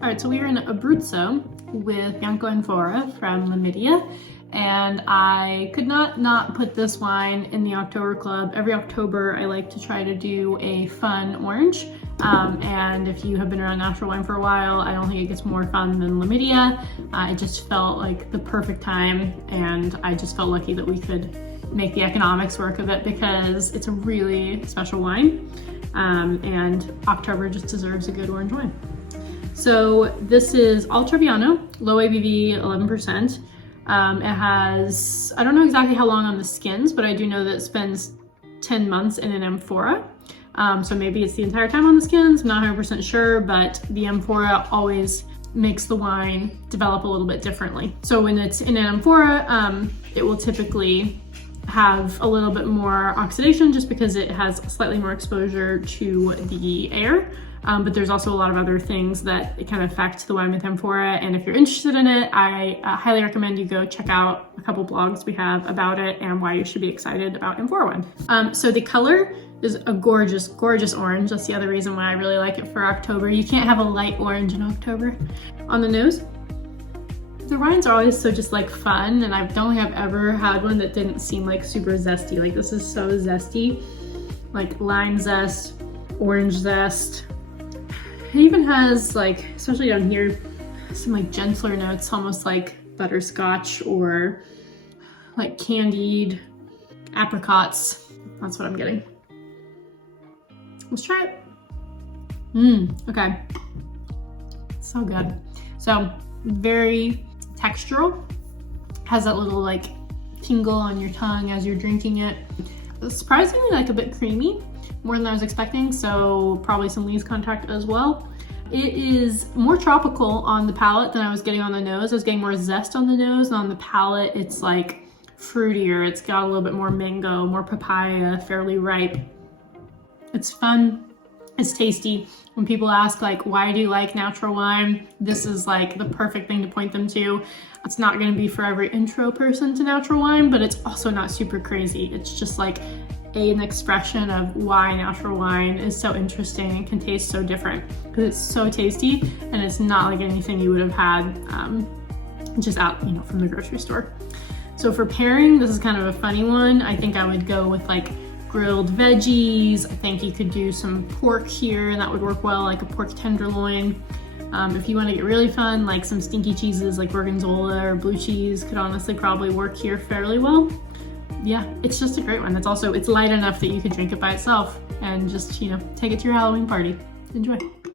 All right, so we are in Abruzzo with Bianco Anfora from Lamidia, and I could not put this wine in the October Club. Every October, I like to try to do a fun orange. And if you have been around natural wine for a while, I don't think it gets more fun than Lamidia. It just felt like the perfect time, and I just felt lucky that we could make the economics work of it because it's a really special wine, and October just deserves a good orange wine. So this is Al Trebbiano, low ABV, 11%. It has, I don't know exactly how long on the skins, but I do know that it spends 10 months in an amphora. So maybe it's the entire time on the skins, I'm not 100% sure, but the amphora always makes the wine develop a little bit differently. So when it's in an amphora, it will typically have a little bit more oxidation just because it has slightly more exposure to the air. But there's also a lot of other things that kind of affect the wine with amphora. And if you're interested in it, I highly recommend you go check out a couple blogs we have about it and why you should be excited about amphora wine. So the color is a gorgeous, gorgeous orange. That's the other reason why I really like it for October. You can't have a light orange in October. On the nose, the wines are always so just like fun, and I don't think I've ever had one that didn't seem like super zesty. Like this is so zesty, like lime zest, orange zest. It even has, like, especially down here, some like gentler notes, almost like butterscotch or like candied apricots. That's what I'm getting. Let's try it. Okay. So good. So very textural. Has that little like tingle on your tongue as you're drinking it. Surprisingly like a bit creamy, more than I was expecting, so probably some lees contact as well. It is more tropical on the palate than I was getting on the nose. I was getting more zest on the nose, and on the palate it's like fruitier. It's got a little bit more mango, more papaya, fairly ripe. It's fun, it's tasty. When people ask like, why do you like natural wine? This is like the perfect thing to point them to. It's not gonna be for every intro person to natural wine, but it's also not super crazy. It's just like an expression of why natural wine is so interesting and can taste so different, because it's so tasty and it's not like anything you would have had just out, you know, from the grocery store. So for pairing, this is kind of a funny one. I think I would go with like grilled veggies. I think you could do some pork here and that would work well, like a pork tenderloin. If you want to get really fun, like some stinky cheeses like gorgonzola or blue cheese could honestly probably work here fairly well. Yeah, it's just a great one. It's light enough that you could drink it by itself and just, you know, take it to your Halloween party. Enjoy.